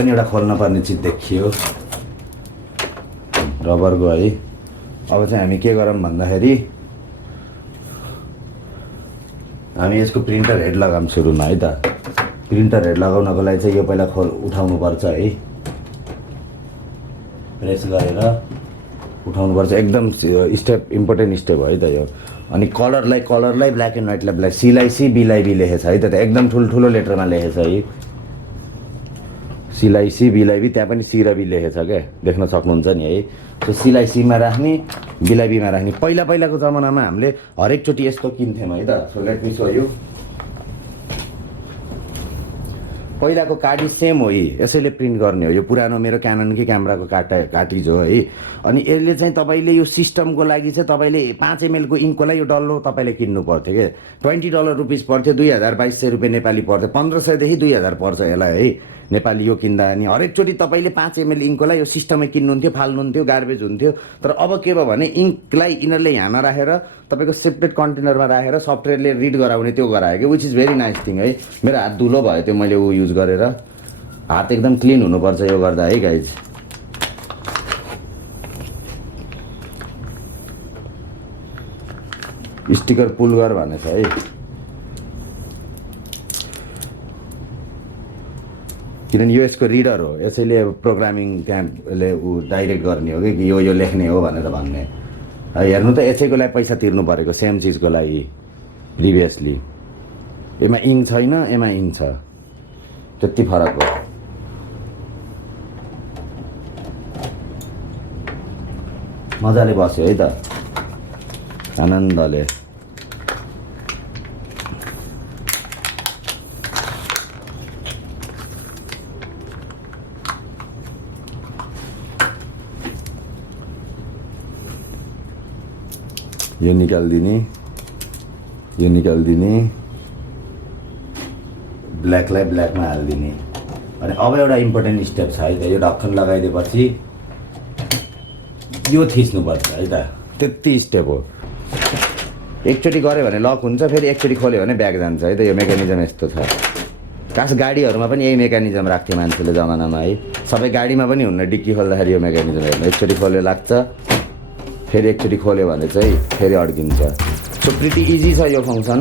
पनि एउटा खोल्न पर्ने चिज देखियो रबरको है। अब चाहिँ हामी के गरौँ भन्दाखेरि हामी यसको प्रिन्टर हेड लगाऊँ सुरुमा है त। प्रिन्टर हेड लगाउनको लागि चाहिँ यो पहिला उठाउनु पर्छ है, प्रेस गरेर उठाउनु पर्छ। एकदम स्टेप इम्पोर्टेन्ट स्टेप हो है त यो। अनि कलरलाई ब्ल्याक एन्ड व्हाइटलाई ब्ल्याक, सीलाई सी बीलाई बी लेखेछ है त, एकदम ठुल्ठुलो लेटरमा लेखेछ है। सीलाई सी बीलाई बी, त्यहाँ पनि सी र बी लेखेछ क्या, देख्न सक्नुहुन्छ नि है। सो सीलाई सीमा राख्ने, बीलाई बीमा राख्ने। पहिलाको जमानामा हामीले हरेकचोटि यस्तो किन्थ्यौँ है त। So let me so you. पहिलाको कार्टिज सेम हो यी, यसैले प्रिन्ट गर्ने हो। यो पुरानो मेरो क्याननकै क्यामेराको कार्टिज हो है। अनि यसले चाहिँ तपाईँले यो सिस्टमको लागि चाहिँ तपाईँले 5 ml को इङ्कको लागि यो डल्लो तपाईँले किन्नु पर्थ्यो क्या। $20 पर्थ्यो, 2200 रुपियाँ नेपाली पर्थ्यो। 1500 देखि 2000 पर्छ यसलाई है नेपाली यो किन्दा। अनि हरेकचोटि तपाईँले 5 ml इङ्कको लागि यो सिस्टमै किन्नुहुन्थ्यो, फाल्नुहुन्थ्यो, गार्बेज हुन्थ्यो। तर अब के भयो भने इङ्कलाई यिनीहरूले यहाँमा राखेर तपाईँको सेपरेट कन्टेनरमा राखेर सफ्टवेयरले रिड गराउने त्यो गरायो कि, which is very nice thing है। मेरो हात धुलो भयो त्यो मैले ऊ युज गरेर। हात एकदम क्लिन हुनुपर्छ यो गर्दा है गाइज। स्टिकर पुल गर भनेछ है। किनभने यो यसको रिडर हो, यसैले प्रोग्रामिङ त्यहाँले ऊ डाइरेक्ट गर्ने हो कि यो लेख्ने हो भनेर भन्ने। हेर्नु त यसैको लागि पैसा तिर्नु परेको सेम चिजको लागि प्रिभियसली। यसमा इङ्क छैन, यसमा इङ्क छ, त्यति फरक हो। मजाले बस्यो है त आनन्दले। यो निकालिदिने, यो निकालिदिने, ब्ल्याकलाई ब्ल्याकमा हालिदिने। अनि अब एउटा इम्पोर्टेन्ट स्टेप छ है त। यो ढक्कन लगाइदिएपछि यो थिच्नुपर्छ है त, त्यति स्टेप हो। एकचोटि गऱ्यो भने लक हुन्छ, फेरि एकचोटि खोल्यो भने ब्याक जान्छ है त। यो मेकानिजम यस्तो छ। खास गाडीहरूमा पनि यही मेकानिजम राख्थ्यो मान्छेले जमानामा है। सबै गाडीमा पनि हुन्न, डिक्की खोल्दाखेरि यो मेकानिजम हेर्नु। एकचोटि खोल्यो लाग्छ, फेरि एकचोटि खोल्यो भने चाहिँ फेरि अड्किन्छ। सो प्रिटी इजी छ यो फङ्सन।